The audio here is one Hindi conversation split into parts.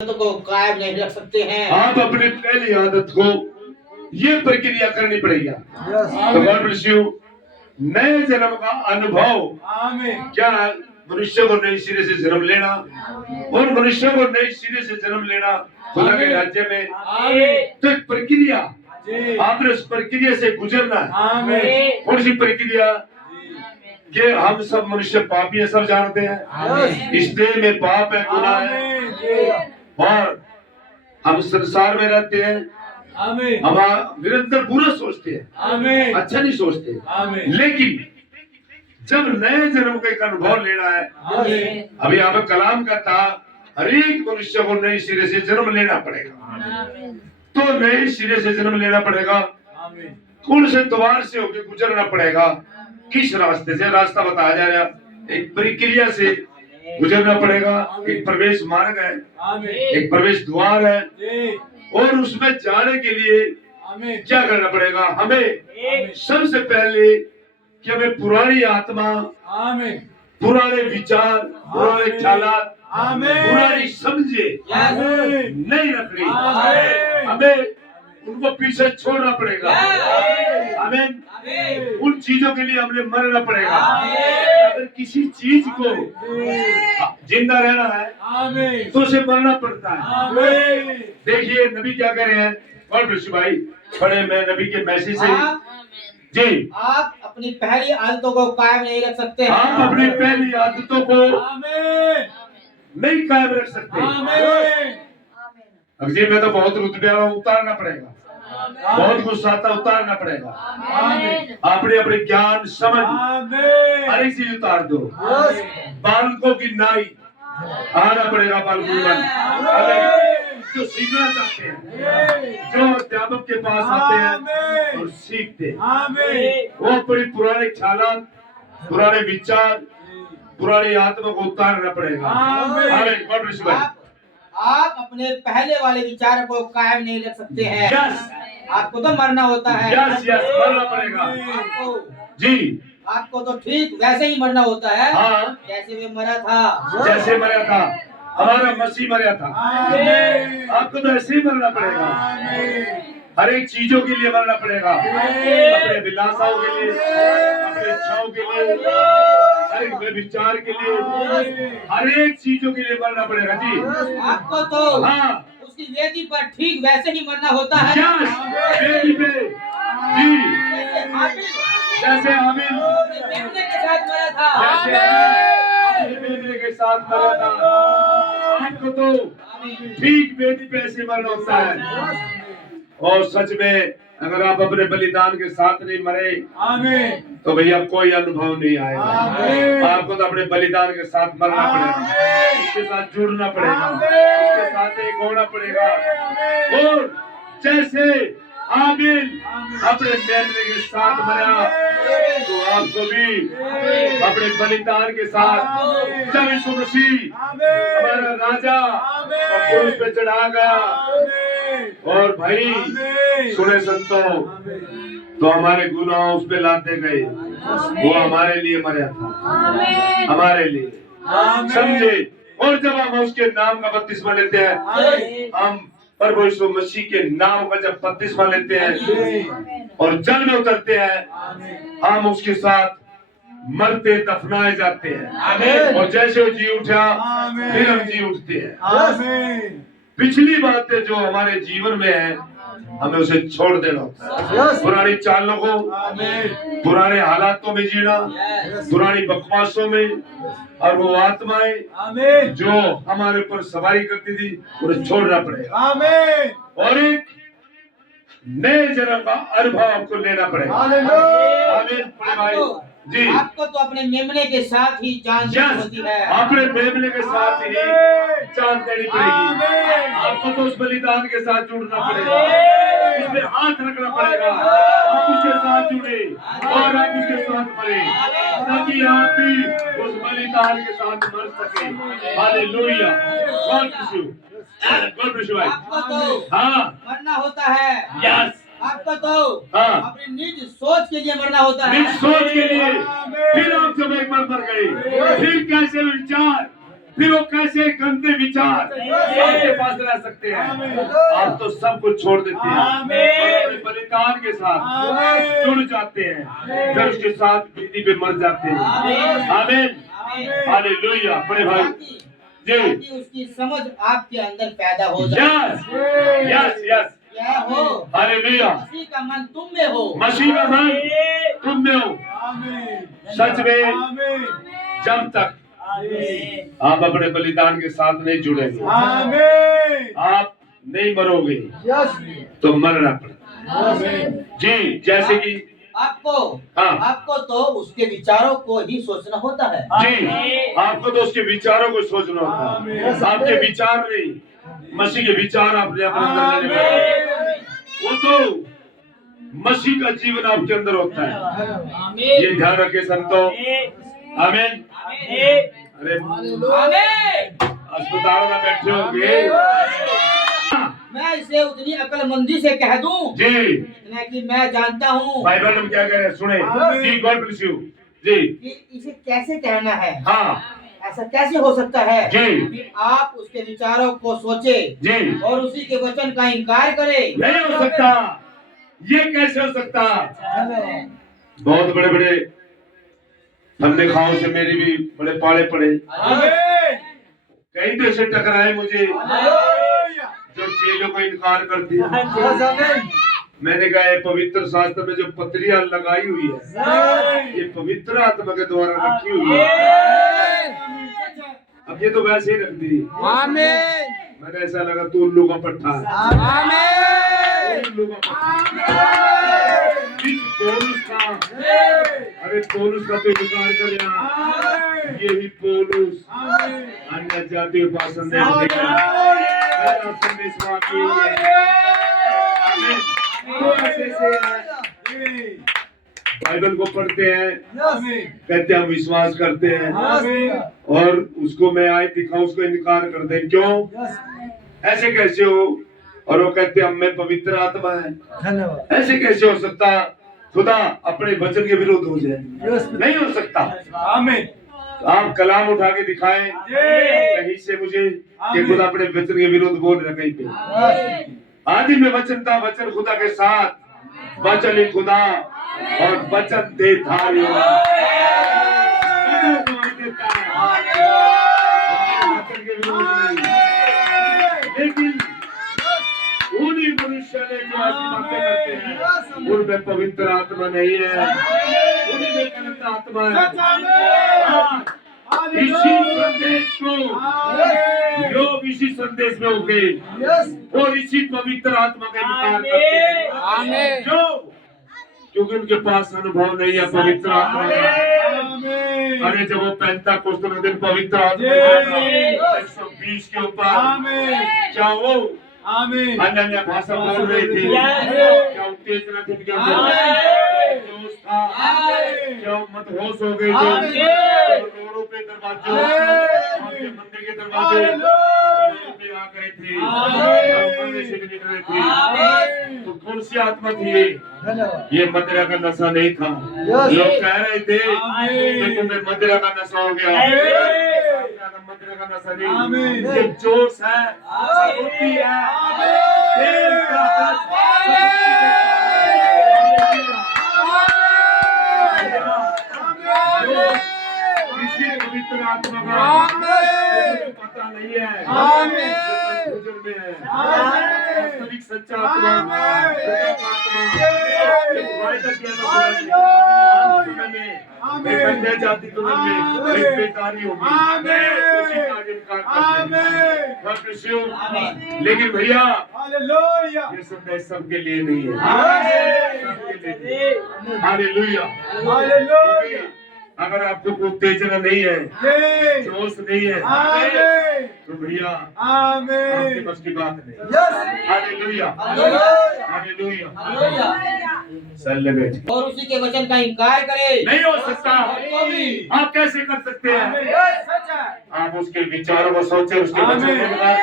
को कायम नहीं रख सकते हैं। आप अपनी पहली आदत को ये प्रक्रिया करनी पड़ेगी। तो गॉड ब्लेस यू। नए जन्म का अनुभव क्या है? मनुष्य को नए सिरे से जन्म लेना, और मनुष्य को नए सिरे से जन्म लेना खुदा के राज्य में। तो एक प्रक्रिया, आपने उस प्रक्रिया से गुजरना है। कौन सी प्रक्रिया? कि हम सब मनुष्य पापी है, सब जानते हैं। इस देह में पाप है, गुनाह है, और हम संसार में रहते हैं। हम निरंतर बुरा सोचते हैं, अच्छा नहीं सोचते। लेकिन जब नए जन्म का एक अनुभव लेना है, अभी आप कलाम का था, हर एक मनुष्य को नए सिरे से जन्म लेना पड़ेगा। तो नए सिरे से जन्म लेना पड़ेगा। कौन से द्वार से होकर गुजरना पड़ेगा? किस रास्ते से? रास्ता बताया जा रहा, एक प्रक्रिया से गुजरना पड़ेगा। एक प्रवेश मार्ग है, एक प्रवेश द्वार है, और उसमें जाने के लिए क्या करना पड़ेगा? हमें सबसे पहले कि हमें पुरानी आत्मा, पुराने विचार, पुराने ख्यालात, पुरानी समझे नहीं रखनी। हमें उनको पीछे छोड़ना पड़ेगा। हमें उन चीजों के लिए हमने मरना पड़ेगा। अगर किसी चीज को जिंदा रहना है तो उसे मरना पड़ता है। देखिए नबी क्या कह रहे हैं। गॉड ब्लेस यू भाई, पढ़े मैं नबी के मैसेज से। जी, आप अपनी पहली आदतों को कायम नहीं रख सकते हैं। आप अपनी पहली आदतों को नहीं कायम रख सकते। अब जी मैं तो बहुत रुतबे वाला, उतारना पड़ेगा, बहुत गुस्सा आता, उतारना पड़ेगा। आपने अपने ज्ञान समझ हर एक चीज उतार दो। बालकों की नाई आना पड़ेगा। बालकों जो सीखना चाहते हैं, जो अध्यापक के पास आते हैं और सीखते हैं, वो अपने पुराने ख्यालात, पुराने विचार, पुरानी आत्मा को उतारना पड़ेगा। आप अपने पहले वाले विचार को कायम नहीं रख सकते हैं। आपको तो मरना होता है। मरना पड़ेगा जी। आपको तो ठीक वैसे ही मरना होता है। हाँ, जैसे वे मरा था, जैसे मरा था, हमारा मसीह मरा था। आपको तो ऐसे ही मरना पड़ेगा। हर एक चीजों के लिए मरना पड़ेगा। अपने विलासाओं के लिए, अपने इच्छाओं के लिए, हर एक विचार के लिए, हर एक चीजों के लिए मरना पड़ेगा जी। आपको तो हाँ, उसकी वेदी पर ठीक वैसे ही मरना होता है। वेदी पे जी, जैसे हाबिल मेमने के साथ मरा था, मेमने के साथ मरा था। आपको तो ठीक वेदी पे ऐसे मरना होता है। और सच में अगर आप अपने बलिदान के साथ नहीं मरे तो भैया कोई अनुभव नहीं आएगा। आपको तो अपने बलिदान के साथ मरना पड़ेगा, उसके साथ जुड़ना पड़ेगा, उसके साथ एक होना पड़ेगा। और जैसे हाबिल अपने मेमने के साथ मरा, तो आपको भी अपने बलिदान के साथ, जब यीशु मसीह हमारा राजा और क्रूस पे चढ़ा गया, और भाई सुने संतों, तो हमारे गुनाह उस पे लाते गए। वो हमारे लिए मरा था, हमारे लिए, समझे। और जब हम उसके नाम का बपतिस्मा लेते हैं, हम प्रभु यीशु मसीह के नाम का जब बपतिस्मा लेते हैं और जल में उतरते हैं, हम उसके साथ मरते दफनाए जाते हैं। और जैसे वो जी उठा, फिर हम जी उठते हैं। पिछली बातें जो हमारे जीवन में है, हमें उसे छोड़ देना होता है। पुरानी चालों को, पुराने हालातों में जीना, पुरानी बकवासों में, और वो आत्माएं जो हमारे ऊपर सवारी करती थी, उन्हें छोड़ना पड़ेगा। और एक नए जन्म का अनुभव आपको लेना पड़ेगा। आमीन भाई जी। आपको तो अपने मेमने के साथ ही जान देनी होती है। अपने मेमने के साथ ही जान देनी पड़ेगी। आपको तो उस बलिदान के साथ जुड़ना पड़ेगा, उसमें हाथ रखना पड़ेगा। आप उसके साथ जुड़े और आप उसके साथ मरे, ताकि आप भी उस बलिदान के साथ मर सके। Hallelujah. God bless you, God bless you भाई। आपको तो हाँ, मरना होता है। यस, आपको तो हाँ, अपनी निज सोच के लिए मरना होता है। निज सोच के लिए। फिर आप जब एक बार मर गए, फिर कैसे विचार फिर वो कैसे गंदे विचार आपके पास रह सकते हैं। आप तो सब कुछ छोड़ देते हैं और अपने बलिदान के साथ जुड़ जाते हैं, फिर उसके साथ विधि पे मर जाते हैं। आमीन, हालेलुया। बड़े भाई जी, ताकि उसकी समझ आपके अंदर पैदा हो जाए। यस यस यस, क्या हो? हालेलुया। मसीह का मन तुम में हो। मसीह का मन तुम में हो। सच में जब तक आप अपने बलिदान के साथ नहीं जुड़ेंगे, आप नहीं मरोगे, तो मरना पड़ेगा। जी, जैसे कि आपको तो उसके विचारों को ही सोचना होता है। जी, आपको तो उसके विचारों को सोचना होता है। आपके विचार नहीं, मसीह के विचार आपने अपने अंदर लेने हैं। वो तो मसीह का जीवन आपके अंदर होता है। ये ध्यान रखे संतो। आमीन। अरे अस्पताल में बैठे होंगे, मैं इसे उतनी अक्लमंदी से कह दूं जी कि मैं जानता हूँ बाइबल में क्या कह रहे हैं, सुने जी। गॉड ब्लेस यू जी। कि इसे कैसे कहना है। हाँ, ऐसा कैसे हो सकता है जी कि आप उसके विचारों को सोचे जी और उसी के वचन का इनकार करें। नहीं हो सकता। ये कैसे हो सकता? बहुत बड़े बड़े ठंडे खाओ से मेरी भी बड़े पाले पड़े, कई देश से टकराए मुझे, जो चेलों को इनकार कर दिया। मैंने कहा ये पवित्र शास्त्र में जो पत्रियां लगाई हुई है, ये पवित्र आत्मा के द्वारा रखी हुई है। अब ये तो वैसे ही रख दी। मैंने ऐसा लगा तू उल्लू का पट्टा है। उल्लू का पट्टा। पौलुस का, अरे पौलुस का तो इनकार कर यहाँ। यही पौलुस अन्य जातियों का संदेश देगा, संदेश तो ऐसे से बाइबल को पढ़ते हैं, कहते हैं हम विश्वास करते हैं, और उसको मैं आयत दिखाऊं उसको इनकार करते हैं। क्यों? ऐसे कैसे हो? और वो कहते हैं हम में पवित्र आत्मा है। ऐसे कैसे हो सकता? खुदा अपने वचन के विरुद्ध हो जाए, नहीं हो सकता। आमीन। आप कलाम उठा के दिखाएं कहीं से मुझे कि खुदा अपने वचन के विरुद्ध बोल रहा कहीं पे। आदि में वचन था, वचन खुदा के साथ, वचन ही खुदा और वचन देधारी लेकिन उन्हीं मनुष्य ने जो ऐसी बातें करते हैं उनमें पवित्र आत्मा नहीं है, उनमें गलत आत्मा है। इसी संदेश को लोग इसी संदेश में उगे और इसी पवित्र आत्मा का इनकार करते हैं, जो क्योंकि उनके पास अनुभव नहीं है पवित्र आत्मा का। अरे जब वो पेंटेकोस्त के दिन पवित्र आत्मा 120 के ऊपर, क्या वो अन्य भाषा बोल रहे थे? क्या उत्तेजना थी? क्या जोश था? क्या मदहोश हो गए थे? रोडों पे दरवाजे, मंदिर के दरवाजे पे आ गए थे, मरने से भी निकल रहे थे। तो कौन सी आत्मा थी ये? मदिरा का नशा नहीं था। लोग कह रहे थे कि तुम्हें मदिरा का नशा हो गया। मदिरा का नशा नहीं, ये जोश है, बुद्धि है, प्रेम का किसी पवित्र आत्मा का पता नहीं है। वास्तविक सच्चा आत्मा जाति बेकारी होगी। लेकिन भैया ये संदेश सबके लिए नहीं है। हालेलुया। अगर आपको कोई उत्तेजना नहीं है, जोश नहीं है, तो भैया आपके बस की बात नहीं। Hallelujah, hallelujah. और उसी के वचन का इनकार करे, नहीं हो सकता। आप कैसे कर सकते हैं? आप उसके विचारों को सोचे, उसके वचन का इनकार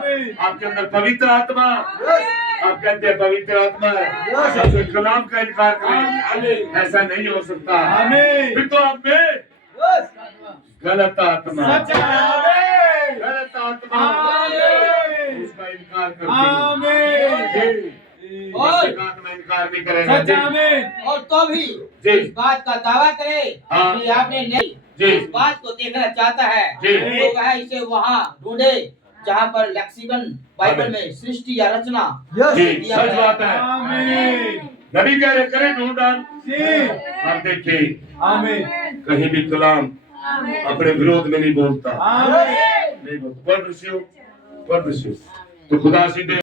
करें। आपके अंदर पवित्र आत्मा, आप कहते हैं पवित्र आत्मा है, कलाम का इनकार करें, ऐसा नहीं हो सकता। फिर तो आप में गलत आत्मा आमीन। गलत आत्मा आमीन। उसका इनकार करती है। आमीन। और आत्मा इनकार नहीं करेगा जी। आमीन। और तो भी जी। इस बात का दावा करे हाँ। कि आपने नहीं जी। इस बात को देखना चाहता है जी। तो वह इसे वहाँ ढूंढे जहाँ पर लेक्सिकन बाइबल आमीन। में सृष्टि या रचना जी दिया सच गया बात है। आमीन। नबी कह रहे करें ढूंढान जी। आप देखिए आमीन। कहीं भी कलाम अपने विरोध में नहीं बोलता आमीन। नहीं बोलता। God bless you. God bless you. तो खुदा सीधे